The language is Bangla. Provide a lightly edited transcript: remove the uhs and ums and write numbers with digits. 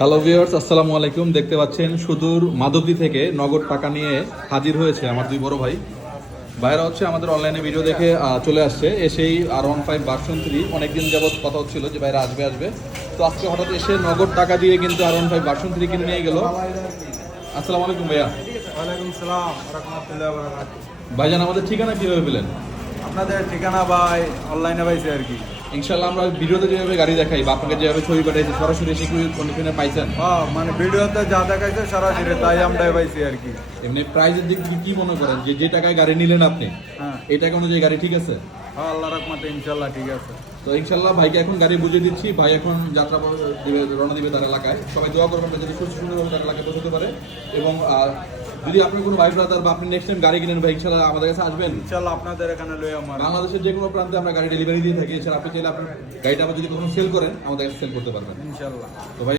হ্যালো ভিউয়ার্স, আসসালামু আলাইকুম। দেখতে পাচ্ছেন সুদূর মাধবদী থেকে নগদ টাকা নিয়ে হাজির হয়েছে আমার দুই বড় ভাই। ভাইরা হচ্ছে আমাদের অনলাইনে ভিডিও দেখে চলে আসছে। এসেই R15 ভার্সন 3 অনেকদিন যাবত কথা হচ্ছিল যে ভাইরা আসবে। তো আজকে হঠাৎ এসে নগদ টাকা দিয়ে কিন্তু R15 ভার্সন 3 কিনে নিয়ে গেল। আসসালামু আলাইকুম ভাইয়া। ওয়ালাইকুম সালাম রাহমাতুল্লাহি ওয়া বারাকাতুহু। ভাইজান, আমাদের ঠিকানা কিভাবে পেলেন? আপনাদের ঠিকানা ভাই অনলাইনে পাইছে আর কি। ইনশাল্লাহ আমরা ভিডিওতে যেভাবে গাড়ি দেখাই বা আপনাকে যেভাবে ছবি পাঠাইছি সরাসরি এসে কি কন্ডিশনে পাইছেন? হ্যাঁ, মানে ভিডিওতে যা দেখাইছে সরাসরি তাই আমরা পাইছি আর কি। এমনি প্রাইসের দিক থেকে কি মনে করেন যে টাকায় গাড়ি নিলেন আপনি, হ্যাঁ এই টাকা অনুযায়ী গাড়ি ঠিক আছে? হ্যাঁ, আল্লাহর রহমতে ইনশাআল্লাহ ঠিক আছে। তো ইনশাল্লাহ ভাইকে এখন গাড়ি বুঝিয়ে দিচ্ছি। ভাই এখন যাত্রা দিবে, রওনা দিবে তার এলাকায়। সবাই দোয়া করবেন যাতে সুস্থ সুন্দরভাবে তার এলাকায় পৌঁছতে পারে। এবং যদি আপনার কোনো ভাই ব্রাদার বা আপনি নেক্সট টাইম গাড়ি কিনেন ভাই, ইনশাল্লাহ আমাদের কাছে আসবেন। ইনশাআল্লাহ আপনাদের এখানে লই আমার বাংলাদেশের যে কোনো প্রান্তে আমরা গাড়ি ডেলিভারি দিয়ে থাকি। এছাড়া আপনি চাইলে আপনার গাড়িটা আবার যদি কখনো সেল করেন আমাদের কাছে সেল করতে পারবেন। ইনশাআল্লাহ। তো ভাই